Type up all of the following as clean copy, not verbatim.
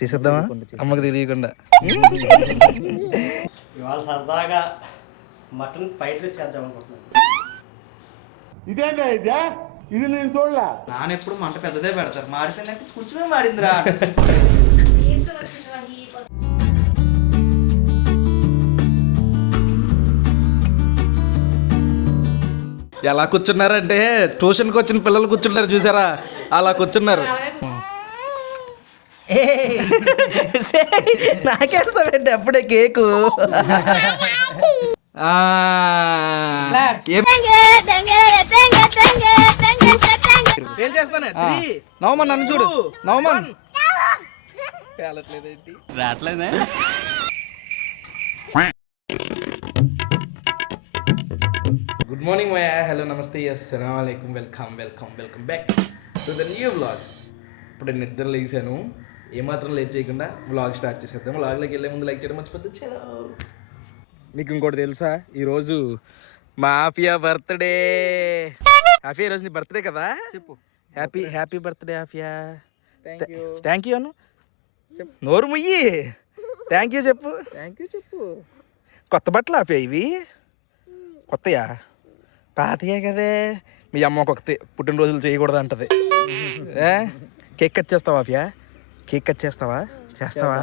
చేసేద్దామా అమ్మకి తెలియకుండా. ఇవాళ సరదాగా మటన్ ఫ్రైడ్ రైస్ చేద్దాం అనుకుంటున్నాను. ఇదేంటా ఇదే? ఇది నేను చూడలే. నాన్న ఎప్పుడు మంట పెద్దదే పెడతారు, మాడిపోయినాక కొంచెమే మాడిందిరా. ఎలా కూర్చున్నారంటే ట్యూషన్కి వచ్చిన పిల్లలు కూర్చున్నారు చూసారా, అలా కూర్చున్నారు. నాకేస్తామంటే అప్పుడే కేకు ఏం చేస్తానే నవమన్ నన్ను చూడు. నవమన్ రావట్లేదే. గుడ్ మార్నింగ్ మై హలో నమస్తే అస్సలాము అలైకుం welcome welcome welcome back to the new vlog. ఇప్పుడు నిద్ర లేసాను, ఏమాత్రం లేట్ చేయకుండా వ్లాగ్ స్టార్ట్ చేసేద్దాం. వ్లాగ్లోకి వెళ్ళే ముందు లైక్ చేయడం మర్చిపోతే చలో. మీకు ఇంకోటి తెలుసా, ఈరోజు మా ఆఫియా బర్త్డే. ఆఫియా ఈరోజు నీ బర్త్డే కదా, చెప్పు. Happy happy birthday Afiya. Thank you అను, నోరు ముయ్యి. థ్యాంక్ యూ చెప్పు. థ్యాంక్ యూ చెప్పు. కొత్త బట్టలు ఆఫియా ఇవి? కొత్తయా? పాతయే కదే. మీ అమ్మ ఒక పుట్టినరోజులు చేయకూడదు అంటది. కేక్ కట్ చేస్తావా ఆఫియా? కేక్ కట్ చేస్తావా? చేస్తావా?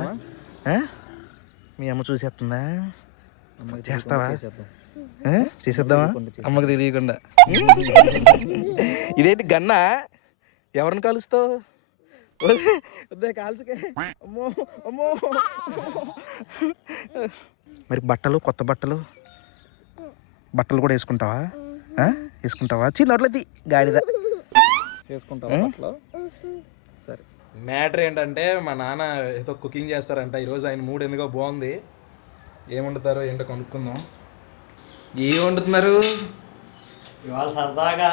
మీ అమ్మ చూసేస్తుందా? చేస్తావా? చేసేద్దామా అమ్మకి తెలియకుండా. ఇదేంటి గన్నా? ఎవరిని కాలుస్తావు? కాల్చుకే. అమ్మో అమ్మో. మరి బట్టలు, కొత్త బట్టలు బట్టలు కూడా వేసుకుంటావా? వేసుకుంటావా? చిన్నట్లది గాడిద వేసుకుంటావా బట్టలు? సరే. మ్యాటర్ ఏంటంటే మా నాన్న ఏదో కుకింగ్ చేస్తారంట ఈరోజు. ఆయన మూడు ఎందుకో బాగుంది. ఏం వండుతారో ఏంటో కనుక్కుందాం. ఏం వండుతున్నారు? ఇవాళ సరదాగా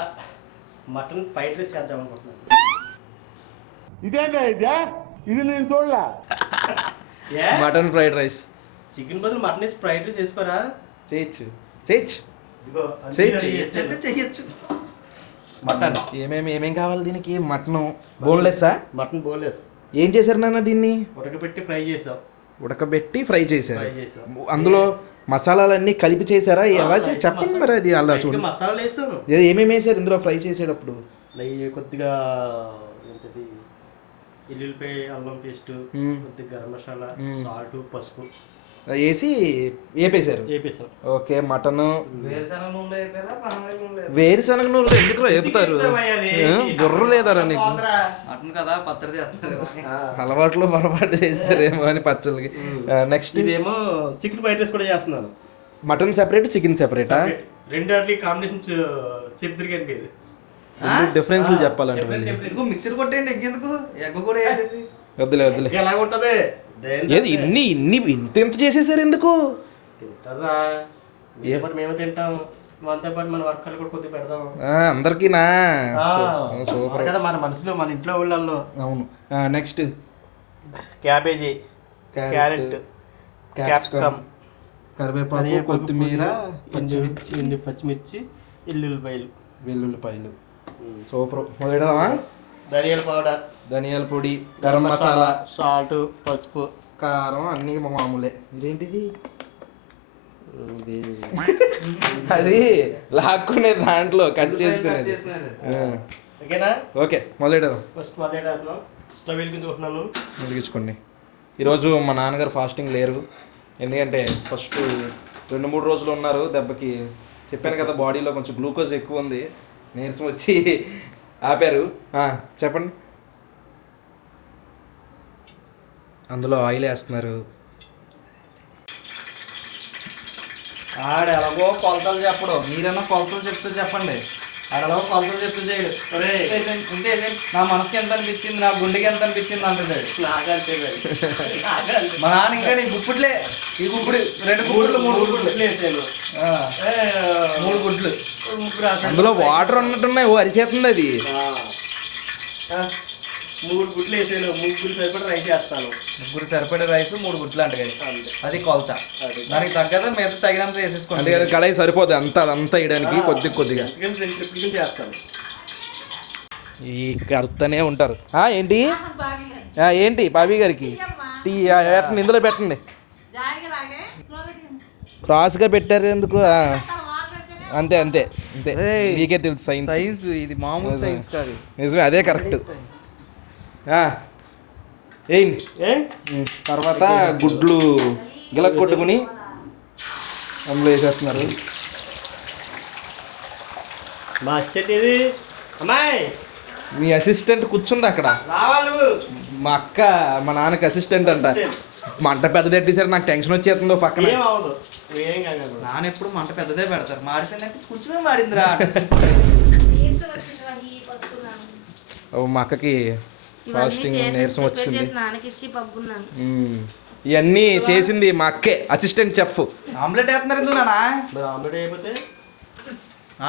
మటన్ ఫ్రైడ్ రైస్ చేద్దాం అనుకుంటున్నాను. ఇదేంటా ఇదే? ఇది నేను చూడలే. Mutton fried rice. చికెన్ బదులు మటన్ వేసి ఫ్రైడ్ రైస్ చేసుకోరా? చేయొచ్చు చేయొచ్చు చెయ్యొచ్చు. మటన్ ఏమేం కావాలి దీనికి? మటన్ బోన్లెస్సా? Mutton boneless. ఏం చేశారు నాన్న దీన్ని? ఉడకబెట్టి ఫ్రై చేసాం. ఉడకబెట్టి ఫ్రై చేశారు. ఫ్రై చేసాం. అందులో మసాలాలన్నీ కలిపి చేశారా? ఎలా చెప్పండి మరి. అది అలా చూడు. మసాలాలు వేసాను. ఏమేమి వేసారు ఇందులో ఫ్రై చేసేటప్పుడు? నెయ్యి, కొద్దిగా ఏంటది, ఎల్లుల్లిపాయ అల్లం పేస్ట్, కొద్దిగా గరం మసాలా, సాల్ట్, పసుపు వేసి వేపేశారు. వేపేసాం. ఓకే. మటన్ వేరుశనగ నూనెలో వేపారా, పనమేల నూనెలో? వేరుశనగ నూనెలో ఎందుకు వేపుతారు? బుర్ర లేదారా నీకు? మటన్ కదా, పచ్చడి చేస్తున్నారు. అలవాట్లు పొరపాటు చేస్తారేమో అని పచ్చళ్ళకి. నెక్స్ట్ ఇదేమో చికెన్ ఫ్రైడ్ రైస్ కూడా చేస్తున్నాను. మటన్ సెపరేట్, చికెన్ సెపరేటా? రెండు వాటికి కాంబినేషన్ చెప్తురిగాను మీరు. డిఫరెన్స్లు చెప్పాలంటే ఎందుకు మిక్సర్ కొట్టేయండి, ఇంకెందుకు ఎగ్ కూడా వేసేసి. వద్దులే వద్దులే. ఎలా ఉంటది ఏది ఇంత చేసేసారు ఎందుకు? తింటారా? మేము తింటాం, మనతో పాటు మన వర్కర్లు కూడా కొద్దిగా పెడతాం. అందరికీనా? సూపర్ కదా మన మనసులో, మన ఇంట్లో వాళ్ళల్లో. అవును. నెక్స్ట్ క్యాబేజీ, క్యారెట్, క్యాప్సికమ్, కరివేపాకు, కొత్తిమీర, పచ్చిమిర్చి, ఎల్లుల్లిపాయలు, వెల్లుల్లిపాయలు. సూపర్. మొదలెడదామా? ధనియాల పౌడర్, ధనియాల పొడి, గరం మసాలా, సాల్ట్, పసుపు, కారం అన్నీ మామూలే. ఇదేంటిది? అది లాక్కునే దాంట్లో కట్ చేసుకునేది. ఓకేనా? ఓకే, మొదలెడదాం. ఫస్ట్ మొదలెడతాను. స్టవ్ వెలిగించుకుంటున్నాను. వెలిగించుకోండి. ఈరోజు మా నాన్నగారు ఫాస్టింగ్ లేరు, ఎందుకంటే ఫస్ట్ 2-3 రోజులు ఉన్నారు దెబ్బకి. చెప్పాను కదా, బాడీలో కొంచెం గ్లూకోజ్ ఎక్కువ ఉంది, నీరసం వచ్చి ఆపారు. చెప్పండి. అందులో ఆయిల్ వేస్తున్నారు. ఆడ ఎలాగో కొలతలు చెప్పడు, మీరన్నా కొలతలు చెప్తూ చెప్పండి. ఆడలో కొలతలు చెప్తూ చేయడు. ఇంతే, నా మనసుకి ఎంత అనిపించింది, నా గుండెకి ఎంత అనిపించింది అంటాడు. మా నాన్న ఇంకా నీ గుప్పిట్లే, ఈ గుప్పుడు 2 గుప్పుడు 3 గుడ్లు, 3 గుడ్లు. అందులో వాటర్ ఉన్నట్టున్నాయి. ఓ అరిసేస్తుంది అది. 3 గుడ్లు వేసాను. 3 సరిపడా రైస్ చేస్తాను. 3 సరిపడే రైస్ 3 గుడ్లు అంట. అది కొలత. దానికి తగ్గదా మీద తగినంత వేసేసుకోండి. అందుకని కడాయి సరిపోదు అంతా వేయడానికి, కొద్దిగా చేస్తాను. ఈ కడుతూనే ఉంటారు. ఏంటి ఏంటి బాబీ గారికి టీ పెట్టండి, ఇందులో పెట్టండి. క్రాస్గా పెట్టారు ఎందుకు? అంతే అంతే అంతే, మీకే తెలుసు సైన్స్. సైన్స్ ఇది మామూలు సైన్స్ కాదు. నిజమే, అదే కరెక్ట్. ఏంటి తర్వాత గుడ్లు గిలక్ కొట్టుకుని అందులో వేసేస్తున్నారు. మా అసిస్టెంట్ ఇది అమ్మాయి మీ అసిస్టెంట్ కూర్చుంది అక్కడ. రావాలి నువ్వు. మా అక్క మా నాన్నకి అసిస్టెంట్ అంట. మంట పెద్ద తట్టేసారు, నాకు టెన్షన్ వచ్చేస్తుందో పక్కన. ఏం అవ్వదు, ఏం కాదు. నాన్న ఎప్పుడు మంట పెద్దదే పెడతారు. మాడిపోయిందంటే కొంచెమే మాడిందిరా. మా అక్కకి ఫాస్టింగ్ నీరసం వచ్చింది. ఇవన్నీ చేసింది మా అక్కే, అసిస్టెంట్ చెఫ్. ఆమ్లెట్ వేస్తున్నారు ఎందుకు నాన్న? మరి ఆమ్లెట్ అయిపోతే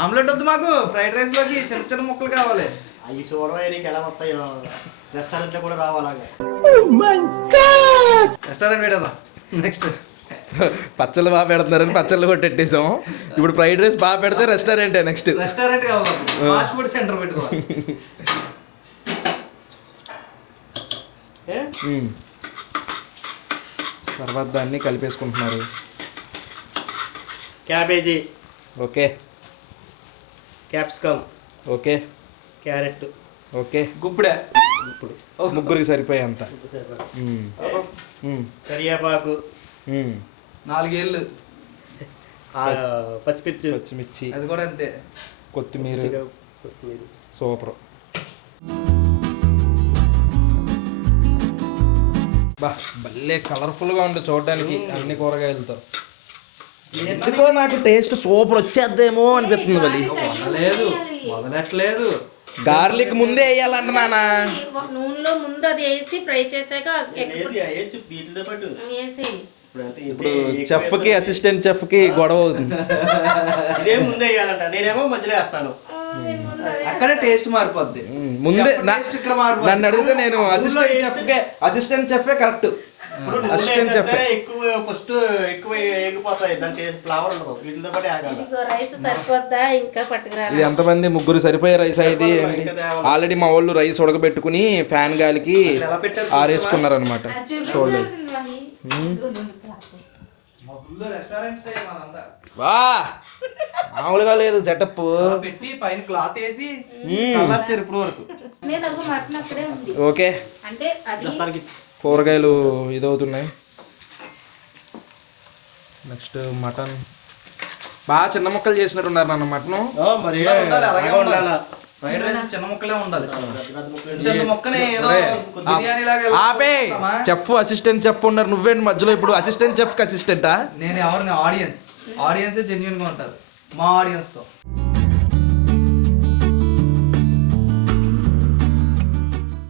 ఆమ్లెట్ వద్దు మాకు, ఫ్రైడ్ రైస్ లోకి చిన్న చిన్న ముక్కలు కావాలి. అవి చూడవే నీకు ఎలా వస్తాయో, రెస్టారెంట్లో కూడా రావాలాగా. రెస్టారెంట్ పెడదాం నెక్స్ట్. పచ్చళ్ళు బాగా పెడుతున్నారని పచ్చళ్ళు కొట్టేసాం. ఇప్పుడు ఫ్రైడ్ రైస్ బాగా పెడితే రెస్టారెంటే నెక్స్ట్. రెస్టారెంట్ కావాలి, ఫాస్ట్ ఫుడ్ సెంటర్ పెట్టుకోవాలి. తర్వాత దాన్ని కలిపేసుకుంటున్నారు. Cabbage, okay capsicum, okay carrot, okay. గుప్పుడే ఇప్పుడు ముగ్గురికి సరిపోయేంత. కరివేపాకు, 4 ఏళ్ళు, పచ్చిమిర్చి, పచ్చిమిర్చి, అది కూడా అంతే. కొత్తిమీర. సూపర్. బా భలే కలర్ఫుల్గా ఉంది చూడడానికి అన్ని కూరగాయలతో. ఎందుకో నాకు టేస్ట్ సూపర్ వచ్చేద్దేమో అనిపిస్తుంది. మళ్ళీ లేదు, వదలట్లేదు. గార్లిక్ ముందే వేయాలంట నాన్న. నూనెలో ముందు అది వేసి ఫ్రై చేసాక దీంతో పాటు వేసి ఇప్పుడు చెఫ్కి అసిస్టెంట్ చెఫ్కి గొడవ అవుతుంది. ఇదే ముందే వేయాలంట, నేనేమో మధ్యలో వేస్తాను. అక్కడే టేస్ట్ మారిపోద్ది. ముందే టేస్ట్ ఇక్కడ మారిపోద్ది. నన్ను అడిగితే నేను అసిస్టెంట్ చెఫే కరెక్ట్. ఇప్పుడు అసిస్టెంట్ చెఫ్ ఎక్కువ ఫస్ట్ ఎక్కువ ఏగిపోతాయి, దాని టేస్ట్ ఫ్లేవర్ ఉండదు. వీటితో పాటు ఆగాలి. ఇదిగో రైస్ సరిపోద్దా ఇంకా పట్టుకురాలి. ఇది ఎంతమంది? ముగ్గురు సరిపోయే రైస్ ఇది. ఆల్రెడీ మా వాళ్ళు రైస్ ఉడకబెట్టుకుని ఫ్యాన్ గాలికి ఎలా పెట్టారు ఆరేసుకున్నారు అనమాట. చూడండి. రెస్టారెంట్ స్టైల్ అదంతా. వా మామూలుగా లేదు సెటప్. పెట్టి పైన క్లాత్ వేసి చల్లార్చారు ఇప్పుడు వరకు. నేను ఒక మటన్ అక్కడే ఉంది. ఓకే, అంటే అది కూరగాయలు ఇదవుతున్నాయి. నెక్స్ట్ మటన్ బాగా చిన్న ముక్కలు చేసినట్టున్నారు నాన్న మటను. మరి ఉండాలి, అలాగే ఉండాలి. ఉండాలి. ఫ్రైడ్ రైస్ చిన్న ముక్కలే ఉండాలి. ఇంత ముక్కనే ఏదో బిర్యానీ లాగా ఆపే. చెఫ్ అసిస్టెంట్ చెఫ్ ఉన్నారు, నువ్వేంటి మధ్యలో ఇప్పుడు అసిస్టెంట్ చెఫ్ అసిస్టెంటా? నేను ఎవరిని ఆడియన్స్ జెన్యున్ గా ఉంటారు మా ఆడియన్స్ తో.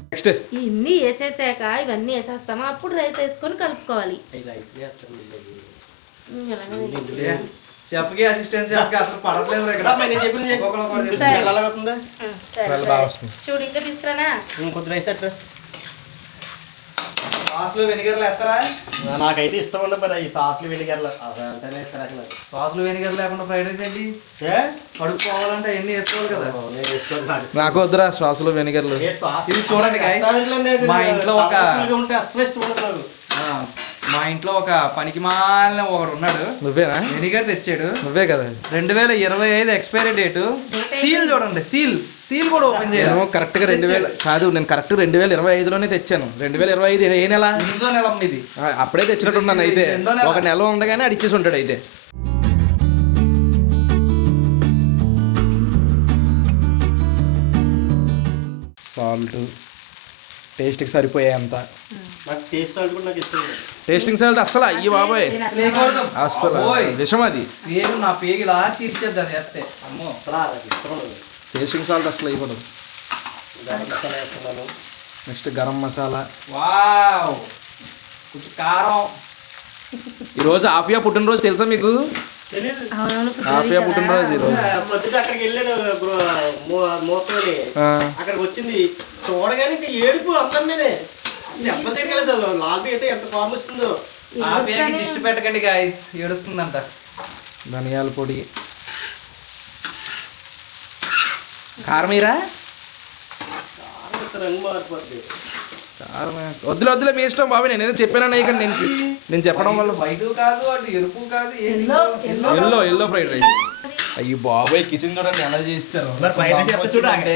నెక్స్ట్ ఇన్ని వేసేసాక ఇవన్నీ వేసేస్తామా, అప్పుడు రైస్ వేసుకొని కలుపుకోవాలి. చెఫ్ కి అసిస్టెంట్ చెఫ్ కి అసలు పడట్లేదు ఇక్కడ. బాగా వస్తుంది. చూడు ఇంకా తీసుకురానా. కొంచెం రైస్ అట్లా సాసులు వెనిగర్లు ఎత్తరా? నాకైతే ఇష్టం ఉండదు మరి ఈ సాస్లు వెలిగర్లు అంటేనే ఇష్టం నాకు. సాసులు వెనిగర్ లేకుండా ఫ్రైడ్ రైస్ ఏంటి? కడుపు పోవాలంటే ఎన్ని వేసుకోవాలి కదా. నాకు వద్దురా శ్వాసలు వెనిగర్లు. ఇది చూడండి guys. మా ఇంట్లో ఒక ఉంటే అసలు ఇష్టం ఉండదు నాకు. మా ఇంట్లో ఒక పనికి మాలిన ఒకడు ఉన్నాడు. నువ్వేనా? వెనిగర్ తెచ్చాడు. నువ్వే కదా. 2025 ఎక్స్పైరీ డేట్. సీల్ చూడండి, సీల్ కూడా ఓపెన్ చేయాలి. నేను కరెక్ట్గా 2000 కాదు, నేను కరెక్ట్ 2025లోనే తెచ్చాను. 2025 ఏ నెల? 8వ నెల ఇది. అప్పుడే తెచ్చినట్టున్నాను. అయితే ఒక నెల ఉండగానే అడిచేసి ఉంటాడు. అయితే సాల్ట్ టేస్ట్కి సరిపోయేంత. నాకు టేస్ట్ అంటే కూడా నాకు ఇష్టం లేదు. టేస్టింగ్ సాల్ట్ అస్సలు అయ్యి బాబాయ్ అస్సలు ఓయ్. విషం అది. పేగు నా పేగు ఇలా చీర్చేద్ది అది వేస్తే. అమ్మో. అసలు నాకు ఇష్టం ఉండదు. టేస్టింగ్ సాల్ట్ అసలు ఇవ్వదు. గరం మసాలా వేస్తున్నాను. నెక్స్ట్ గరం మసాలా. వావ్, కొంచెం కారం. ఈరోజు ఆఫియా పుట్టినరోజు తెలుసా మీకు? తెలీదు. ఆఫియా పుట్టినరోజు ఈరోజు. పొద్దుట అక్కడికి వెళ్ళాను మూతని, అక్కడికి వచ్చింది చూడగానే ఇంకా ఏడుపు అందరినే. దెబ్బ తిరగలేదు. లాల్బీ అయితే ఎంత కోపం వస్తుందో. ఆ పేగి దిష్టి పెట్టకండి గాయస్, ఏడుస్తుందంట. ధనియాల పొడి, కారమీరా రంగు మారిపోద్ది. వద్దులే వద్దులే మీ ఇష్టం బాబు, నేనేదో చెప్పాను ఇక్కడ నేను చెప్పడం వల్ల వైట్ కాదు అటు ఎరుపు కాదు ఎల్లో ఫ్రైడ్ రైస్. అయ్యి బాబాయ్ కిచెన్ చూడండి ఎలా చేస్తారు. మరి బయట చెత్త చూడు అంటే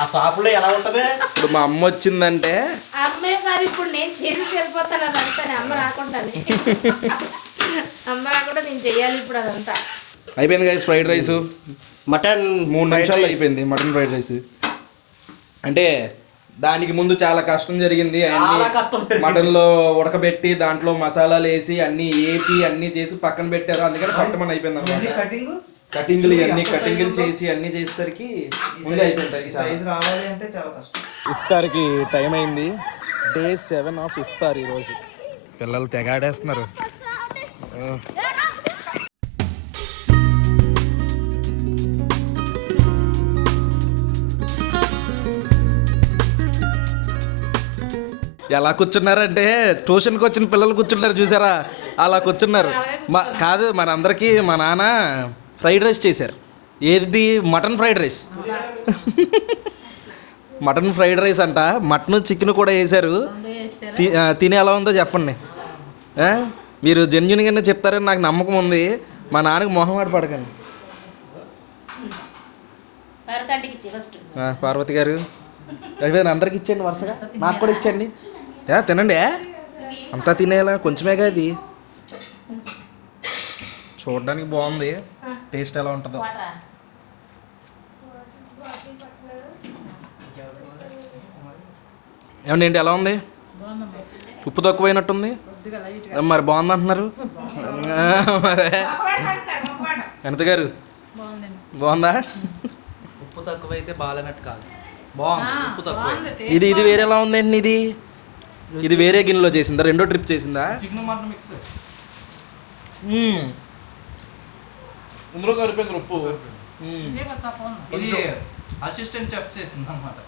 ఆ షాపులో ఎలా ఉంటది. ఇప్పుడు మా అమ్మ వచ్చిందంటే అమ్మే కాదు, ఇప్పుడు నేను చేసి వెళ్ళిపోతాను అదంతా. అమ్మ రాకుండా అమ్మ రాకుండా నేను చెయ్యాలి ఇప్పుడు అదంతా. అయిపోయింది కదా ఫ్రైడ్ రైస్, మటన్ 3 నిమిషాల్లో అయిపోయింది మటన్ ఫ్రైడ్ రైస్. అంటే దానికి ముందు చాలా కష్టం జరిగింది. చాలా కష్టం జరిగింది. మటన్లో ఉడకబెట్టి దాంట్లో మసాలాలు వేసి అన్ని ఏపి అన్ని చేసి పక్కన పెట్టారు, అందుకని పట్టమని అయిపోయింది అనమాట. కటింగ్లు ఇవన్నీ కటింగ్లు చేసి అన్ని చేసేసరికి ముందే అయిపోయింది. సైజ్ రావాలి అంటే చాలా కష్టం. ఇఫ్తార్కి టైం అయింది. డే 7 ఆఫ్ ఇఫ్తార్ ఈరోజు. పిల్లలు తెగాడేస్తున్నారు. ఎలా కూర్చున్నారంటే ట్యూషన్కి వచ్చిన పిల్లలు కూర్చున్నారు చూసారా, అలా కూర్చున్నారు. కాదు మనందరికీ మా నాన్న ఫ్రైడ్ రైస్ చేశారు. ఏది mutton fried rice. Mutton fried rice అంట, మటన్ చికెన్ కూడా వేశారు. తిని ఎలా ఉందో చెప్పండి. మీరు జెన్యున్గానే చెప్తారని నాకు నమ్మకం ఉంది. మా నాన్నకి మొహమాట పడకండి. పార్వతి గారు అయిపోయింది, అందరికి ఇచ్చేయండి వరుసగా, నాకు కూడా ఇచ్చేయండి. తినండి, అంతా తినేలా కొంచెమేగా ఇది. చూడడానికి బాగుంది, టేస్ట్ ఎలా ఉంటుందో. ఏమండి ఏంటి ఎలా ఉంది? ఉప్పు తక్కువైనట్టుంది మరి, బాగుంది అంటున్నారు. మరే అనిత గారు బాగుందా? ఉప్పు తక్కువైతే బాగాలేనట్టు కాదు, బాగుంది. ఉప్పు తక్కువ. ఇది వేరేలా ఉందండి. ఇది వేరే గిన్నెలో చేసిందా? రెండో ట్రిప్ చేసిందా? Chicken mutton mix. ఇందులో కలిపోయింది ఉప్పు. ఇది అసిస్టెంట్ చెఫ్ చేసింది అన్నమాట.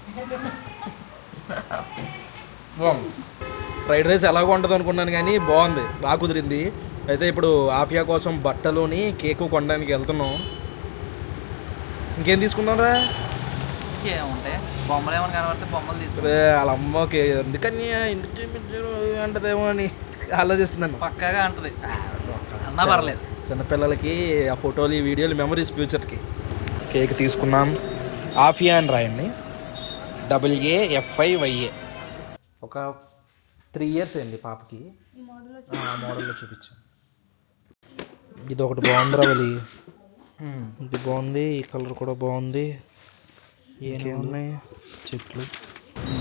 ఫ్రైడ్ రైస్ ఎలాగో ఉంటుంది అనుకున్నాను కానీ బాగుంది, బాగా కుదిరింది. అయితే ఇప్పుడు ఆఫియా కోసం బట్టలోని కేకు కొనడానికి వెళ్తున్నాం. ఇంకేం తీసుకుందాంరా? ఏముంటాయి, బొమ్మలు ఏమైనా కనబడితే బొమ్మలు తీసుకుంటే వాళ్ళ అమ్మకి ఎందుకని ఇంటికి అంటదేమో అని ఆలోచిస్తున్నాను. పక్కాగా అంటది అన్నా పర్లేదు. చిన్నపిల్లలకి ఆ ఫోటోలు ఈ వీడియోలు మెమరీస్ ఫ్యూచర్కి. కేక్ తీసుకున్నాం. ఆఫియా అని రాయండి, AAFIYA. ఒక 3 years అయింది పాపకి. మోడల్లో చూపించాం. ఇది ఒకటి బాగుంది రావాలి, ఇది బాగుంది, ఈ కలర్ కూడా బాగుంది. ఏమున్నాయి చెట్లు.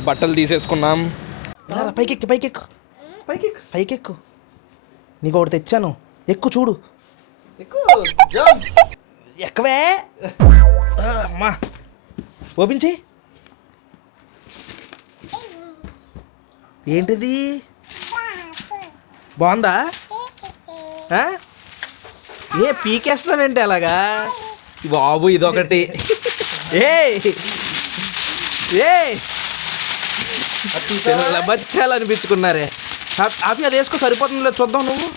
బట్టలు తీసేసుకున్నాం. పైకెక్కు పైకెక్కు పైకెక్కు పైకెక్కు. నీకు ఒకటి తెచ్చాను, ఎక్కువ చూడు. ఎక్కవే అమ్మా. ఓపించి. ఏంటిది బాగుందా? ఏ పీకేస్తావేంటి అలాగా బాబు? ఇదొకటి. బచ్చాలు అనిపించుకున్నారే. అవి అది వేసుకో సరిపోతుంది లేదు, చూద్దాం. నువ్వు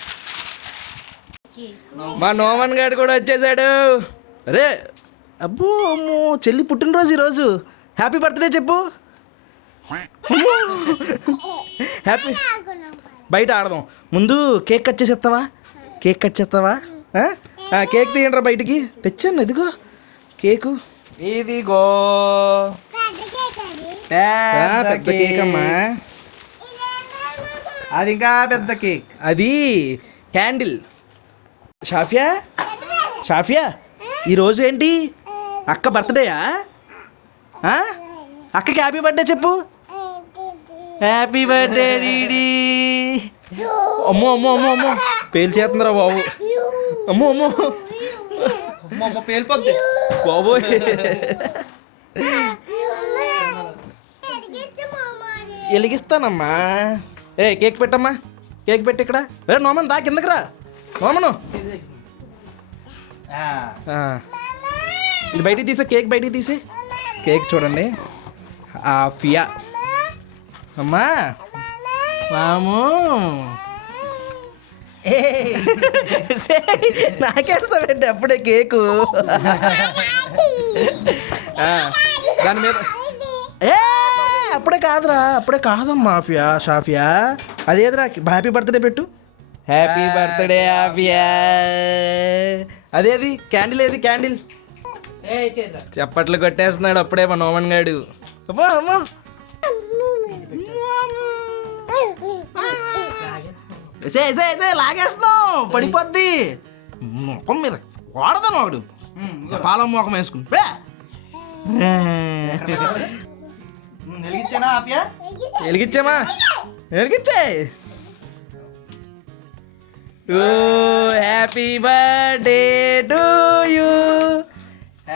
మా నోమన్ గారు కూడా వచ్చేసాడు. అరే అబ్బో అమ్మో, చెల్లి పుట్టినరోజు ఈరోజు. హ్యాపీ బర్త్డే చెప్పు. హ్యాపీ. బయట ఆడదాం. ముందు కేక్ కట్ చేసేస్తావా? కేక్ కట్ చేస్తావా? కేక్ తీయండిరా బయటికి. తెచ్చాను, ఇదిగో కేకు. ఇదిగో పెద్ద కేక్ అమ్మా. అది ఇంకా పెద్ద కేక్. అది క్యాండిల్. షాఫియా షాఫియా ఈరోజు ఏంటి? అక్క బర్త్డేయా? అక్కకి హ్యాపీ బర్త్డే చెప్పు. Happy birthday DD. అమ్మో అమ్మో అమ్మో అమ్మో, పేల్చేస్తుందిరా బాబు. అమ్మో అమ్మో అమ్మ పేలిపోద్ది బాబోయ్. వెలిగిస్తానమ్మా. కేక్ పెట్టమ్మా, కేక్ పెట్టి ఇక్కడ. నోమన్ దా కిందకి రా. నోమను ఇది బయటికి తీసే, కేక్ బయటికి తీసే. కేక్ చూడండి. ఆఫియా అమ్మా. మాము నాకేస్తామంటే అప్పుడే కేకు. దాని మీద అప్పుడే కాదురా, అప్పుడే కాదమ్మా షాఫియా. అదేదిరా హ్యాపీ బర్త్డే పెట్టు. Happy birthday Aafiya. అదేది క్యాండిల్, ఏది క్యాండిల్? చప్పట్లు కొట్టేస్తున్నాడు అప్పుడే మా నోమన్ గాడు. అమ్మా అమ్మా లాగేస్తున్నావు, పడిపోద్ది మొఖం మీద వాడదాను వాడు. పాలం మొఖం వేసుకుని వెలిగించానా ఆప్యా? వెలిగించామా? వెలిగించే. Happy birthday to you,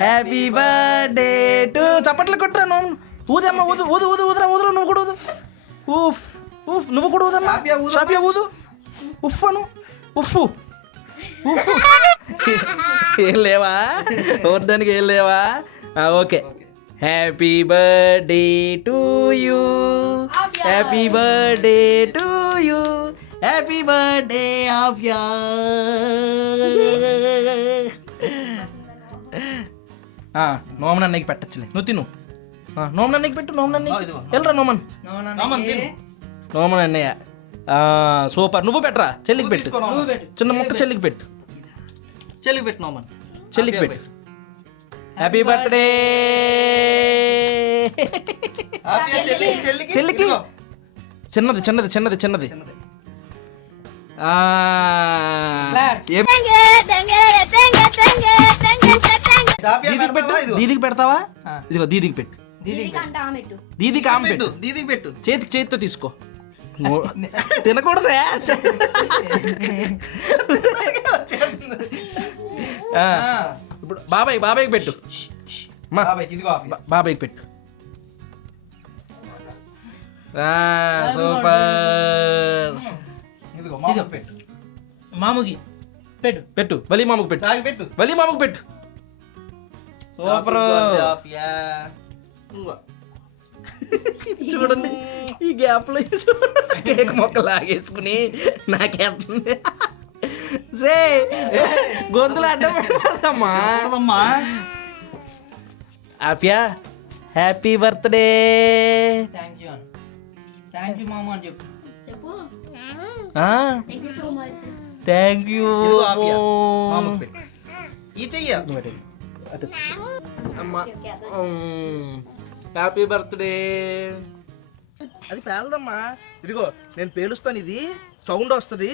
happy birthday to. చప్పట్లు కొట్టురా నువ్వు. ఊదమ్మా, ఊదు ఊదు ఊదు ఊదురా, ఊదురా నువ్వు కూడా ఊదు. ఊఫ్ ఊఫ్, నువ్వు కూడా ఊదమ్మా. షాఫియా ఊదు. ఉఫ్ అను, ఉఫ్ ఉఫ్. ఏం లేవా వద్దానికి, ఏం లేవా? Okay. Happy birthday to you, happy birthday to you, happy birthday Afiya. Noman అన్నయ్యకి పెట్టచ్చులే, నువ్వు తిను. నోమన్ అన్నయ్యకి పెట్టు, నోమన్ అన్నయ్య. వెళ్ళరా నోమన్. నోమన్ అన్నయ్య సూపర్. నువ్వు పెట్టరా, చెల్లికి పెట్టు. చిన్న మొక్క చెల్లికి పెట్టు. చెల్లికి పెట్టు నోమన్, చెల్లికి పెట్టు. Happy birthday. చెల్లికి చిన్నది చిన్నది చిన్నది చిన్నది. దీదికి పెడతావా? ఇదిగో దీదికి పెట్టు. దీదికి ఆమె పెట్టు. దీదికి పెట్టు. చేతితో తీసుకో. తినకూడదే. ఇప్పుడు బాబాయ్కి పెట్టు. బాబాయ్కి పెట్టు. సూపర్. మాముకి పెట్టు. పెట్టు. వలి మామకు పెట్టు. వలి మామకు పెట్టు. సూపర్. చూడండి ఈ గ్యాప్ లో కేక్ మొక్క లాగేసుకుని నాకేస్తుంది. గొంతులు అడ్డం పెట్టాలమ్మా. Afiya happy birthday. Thank you మామ అని చెప్పు. Thank you. Happy birthday. అది పేలదమ్మా. ఇదిగో నేను పేలుస్తాను, ఇది సౌండ్ వస్తుంది,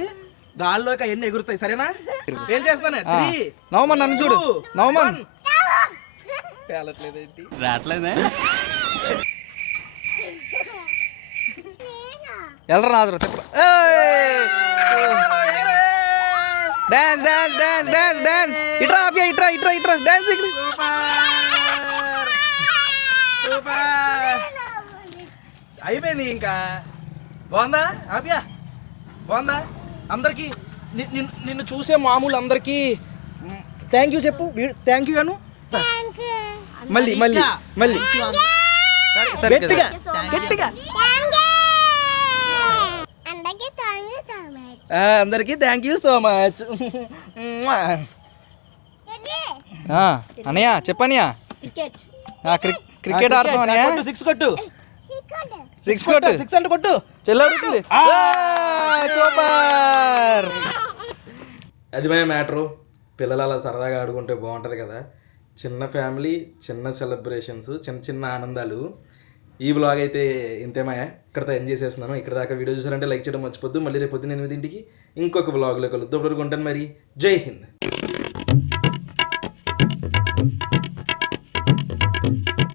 గాల్లోకి అవన్నీ ఎగురుతాయి. సరేనా? ఏం చేస్తాను? నవమన్ నన్ను చూడు. నవమన్ పేలట్లేదేంటి? రావట్లేదే. ఎల్లరా రాదురా చెప్ప. Dance dance dance dance dance. ఇట్రా ఆప్యా, ఇట్రా ఇట్రా ఇట్రా డాన్స్. ఇక్కడ అయిపోయింది ఇంకా. బాగుందా ఆప్యా? బాగుందా? అందరికి నిన్ను చూసే మామూలు అందరికి థ్యాంక్ యూ చెప్పు. థ్యాంక్ యూ అను. మళ్ళీ మళ్ళీ మళ్ళీ గట్టిగా గట్టిగా. అందరికి థ్యాంక్ యూ సో మచ్. అన్నయ్య చెప్పనయ్యా, క్రికెట్ ఆడుతాం అన్నయ్య. 6 కొట్టు. 6 కొట్టు. 6 అంటే కొట్టు. చెల్లడుతుంది. సూపర్. అది మా మ్యాటరు. పిల్లలు అలా సరదాగా ఆడుకుంటే బాగుంటుంది కదా. చిన్న ఫ్యామిలీ, చిన్న సెలబ్రేషన్స్, చిన్న చిన్న ఆనందాలు. ఈ వ్లాగ్ అయితే ఇంతేమాయా, ఇక్కడతో ఎంజాయ్ చేసేస్తున్నాను. ఇక్కడ దాకా వీడియో చూసారంటే లైక్ చేయడం మర్చిపోద్దు. మళ్ళీ రేపు పొద్దున్న 8ంటికి ఇంకొక వ్లాగ్లో కలుద్దాం. ఉంటాను మరి. జై హింద్.